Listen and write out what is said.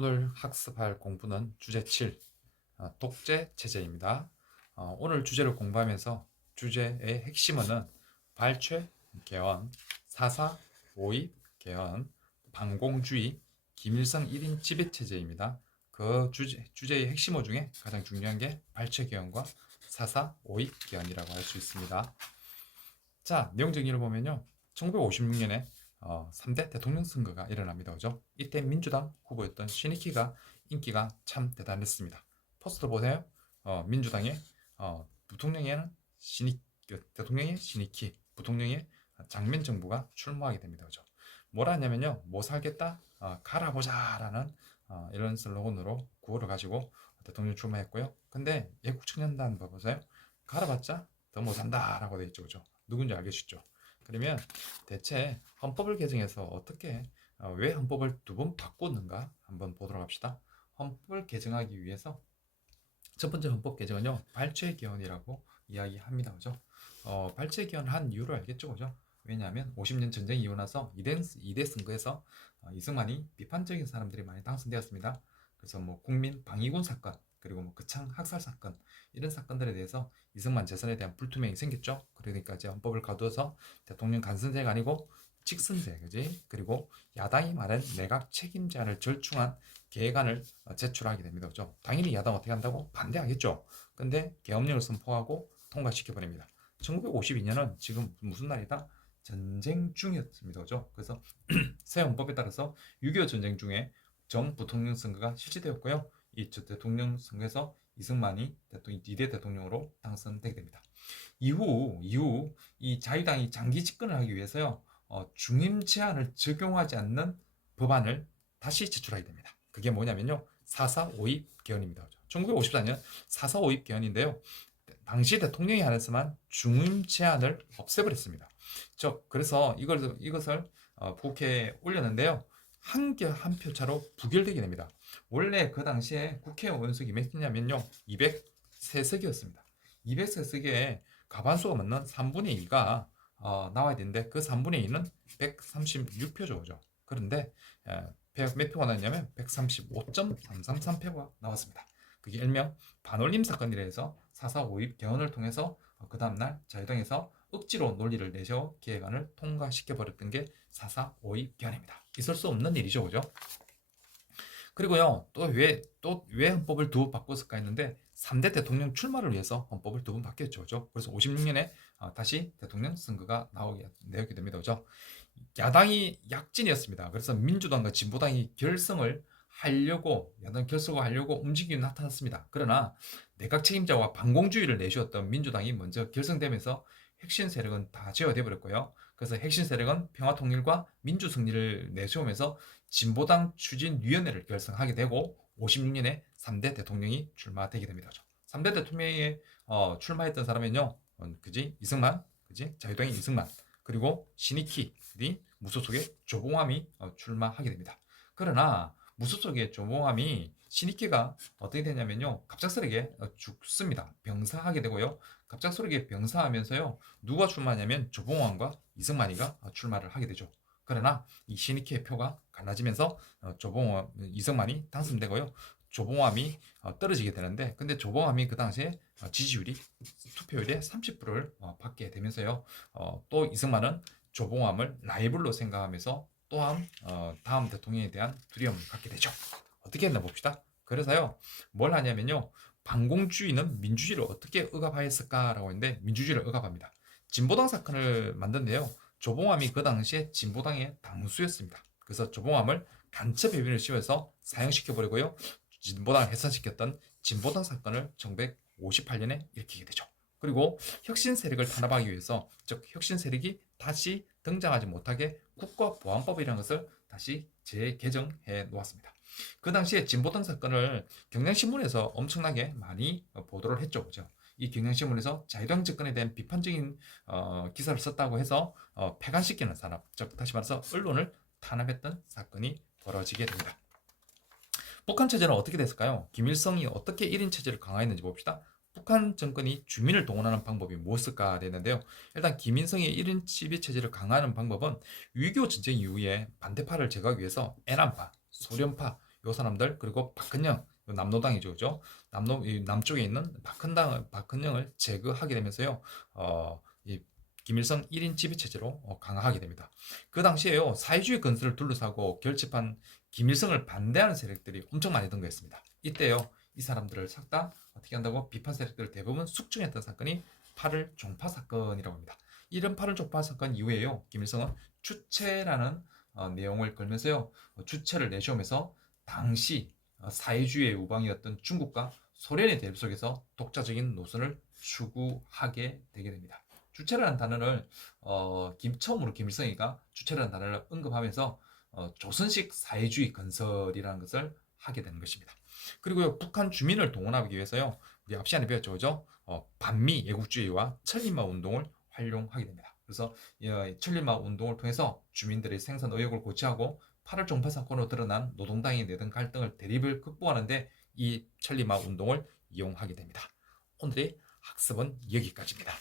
오늘 학습할 공부는 주제 7, 독재 체제입니다. 오늘 주제를 공부하면서 주제의 핵심은 발췌, 개헌, 사사, 오입, 개헌, 반공주의, 김일성 1인 지배체제입니다. 그 주제의 핵심어 중에 가장 중요한 게 발췌 개헌과 사사, 오입, 개헌이라고 할 수 있습니다. 자, 내용 정리를 보면요. 1956년에 3대 대통령 선거가 일어납니다. 그죠? 이때 민주당 후보였던 신익희가 인기가 참 대단했습니다. 포스터 보세요. 민주당의 부통령에는 대통령의 신익희, 부통령의 장면 정부가 출마하게 됩니다. 그죠? 뭐라 하냐면요. 못 살겠다, 갈아보자라는 이런 슬로건으로 구호를 가지고 대통령 출마했고요. 근데 애국청년단 봐보세요. 갈아봤자 더 못 산다라고 돼 있죠. 그죠? 누군지 알겠죠? 그러면 대체 헌법을 개정해서 어떻게 왜 헌법을 두 번 바꿨는가 한번 보도록 합시다. 헌법을 개정하기 위해서 첫 번째 헌법 개정은요 발췌 개헌이라고 이야기합니다. 그죠? 발췌 개헌을 한 이유를 알겠죠, 그죠? 왜냐하면 50년 전쟁이 이고 나서 2대 선거에서 이승만이 비판적인 사람들이 많이 당선되었습니다. 그래서 뭐 국민 방위군 사건 그리고 뭐 거창 학살 사건 이런 사건들에 대해서 이승만 재선에 대한 불투명이 생겼죠. 그러니까 이제 헌법을 가두어서 대통령 간선제가 아니고 직선제, 그지? 그리고 야당이 말한 내각 책임제안을 절충한 계획안을 제출하게 됩니다. 그죠? 당연히 야당 어떻게 한다고? 반대하겠죠. 근데 계엄령을 선포하고 통과시켜 버립니다. 1952년은 지금 무슨 날이다? 전쟁 중이었습니다. 그죠? 그래서 새 헌법에 따라서 6.25 전쟁 중에 정부통령 선거가 실시되었고요. 이 대통령 선거에서 이승만이 2대 대통령으로 당선되게 됩니다. 이후 이 자유당이 장기 집권을 하기 위해서요. 중임 제한을 적용하지 않는 법안을 다시 제출하게 됩니다. 그게 뭐냐면요. 4.4 5입 개헌입니다. 1954년 4.4 5입 개헌인데요. 당시 대통령이 안에서만 중임 제한을 없애버렸습니다. 그래서 이것을 국회에 올렸는데요. 한 표 차로 부결되게 됩니다. 원래 그 당시에 국회의원 수가 몇 개냐면요. 203석이었습니다. 203석에 과반수가 맞는 3분의 2가 나와야 되는데 그 3분의 2는 136표죠. 그죠? 그런데 몇 표가 나왔냐면 135.333표가 나왔습니다. 그게 일명 반올림 사건이라 해서 4.4 5입 개헌을 통해서 그 다음날 자유당에서 억지로 논리를 내세워 계획안을 통과시켜버렸던 게 4.4 5입 개헌입니다. 있을 수 없는 일이죠. 그죠? 그리고요, 왜 헌법을 두 번 바꿨을까 했는데, 3대 대통령 출마를 위해서 헌법을 두 번 바뀌었죠. 그죠? 그래서 56년에 다시 대통령 선거가 나오게 됩니다. 그죠? 야당이 약진이었습니다. 그래서 민주당과 진보당이 야당 결성을 하려고 움직임이 나타났습니다. 그러나 내각 책임자와 반공주의를 내세웠던 민주당이 먼저 결성되면서 핵심 세력은 다 제어돼 버렸고요. 그래서 핵심 세력은 평화통일과 민주승리를 내세우면서 진보당 추진위원회를 결성하게 되고 56년에 3대 대통령이 출마되게 됩니다. 3대 대통령에 출마했던 사람은요, 그지? 이승만, 그지? 자유당의 이승만, 그리고 신익희, 무소속의 조봉암이 출마하게 됩니다. 그러나 무소속의 조봉암이 신익희가 어떻게 되냐면요, 갑작스럽게 죽습니다. 병사하게 되고요. 갑작스럽게 병사하면서요, 누가 출마하냐면 조봉암과 이승만이가 출마를 하게 되죠. 그러나 이 신익희의 표가 갈라지면서 이승만이 당선되고요. 조봉암이 떨어지게 되는데, 근데 조봉암이 그 당시에 투표율의 30%를 받게 되면서요. 또 이승만은 조봉암을 라이벌로 생각하면서 또한 다음 대통령에 대한 두려움을 갖게 되죠. 어떻게 했나 봅시다. 그래서요, 뭘 하냐면요, 반공주의는 민주주의를 어떻게 억압하였을까라고 했는데 민주주의를 억압합니다. 진보당 사건을 만든데요. 조봉암이 그 당시에 진보당의 당수였습니다. 그래서 조봉암을 간첩 해변을 씌워서 사형시켜버리고요. 진보당을 해산시켰던 진보당 사건을 1958년에 일으키게 되죠. 그리고 혁신 세력을 탄압하기 위해서, 즉 혁신 세력이 다시 등장하지 못하게 국가보안법이라는 것을 다시 재개정해 놓았습니다. 그 당시에 진보당 사건을 경향신문에서 엄청나게 많이 보도를 했죠. 그죠? 이 경향신문에서 자유당 집권에 대한 비판적인 기사를 썼다고 해서 폐간시키는 사람, 즉 다시 말해서 언론을 탄압했던 사건이 벌어지게 됩니다. 북한 체제는 어떻게 됐을까요? 김일성이 어떻게 1인 체제를 강화했는지 봅시다. 북한 정권이 주민을 동원하는 방법이 무엇일까 됐는데요. 일단 김일성의 1인 지배 체제를 강화하는 방법은 6.25 전쟁 이후에 반대파를 제거하기 위해서 애남파, 소련파, 요 사람들 그리고 박헌영 요 남노당이죠, 그죠? 이 남쪽에 있는 박헌영을 제거하게 되면서요. 이 김일성 1인 지배 체제로 강화하게 됩니다. 그 당시에요. 사회주의 건설을 둘러싸고 결집한 김일성을 반대하는 세력들이 엄청 많이 등장했습니다. 이때요. 이 사람들을 싹 다 어떻게 한다고 비판 세력들을 대부분 숙청했던 사건이 8월 종파 사건이라고 합니다. 이런 8월 종파 사건 이후에요. 김일성은 주체라는 내용을 걸면서요. 주체를 내세우면서 당시 사회주의의 우방이었던 중국과 소련의 대립 속에서 독자적인 노선을 추구하게 되게 됩니다. 주체라는 단어를 처음으로 김일성이가 주체라는 단어를 언급하면서 조선식 사회주의 건설이라는 것을 하게 되는 것입니다. 그리고요, 북한 주민을 동원하기 위해서요, 우리 앞 시간에 배웠죠, 그죠? 반미 애국주의와 천리마 운동을 활용하게 됩니다. 그래서 천리마 운동을 통해서 주민들의 생산 의욕을 고취하고 8월 종파 사건으로 드러난 노동당이 내던 갈등을 대립을 극복하는데 이 천리마 운동을 이용하게 됩니다. 오늘의 학습은 여기까지입니다.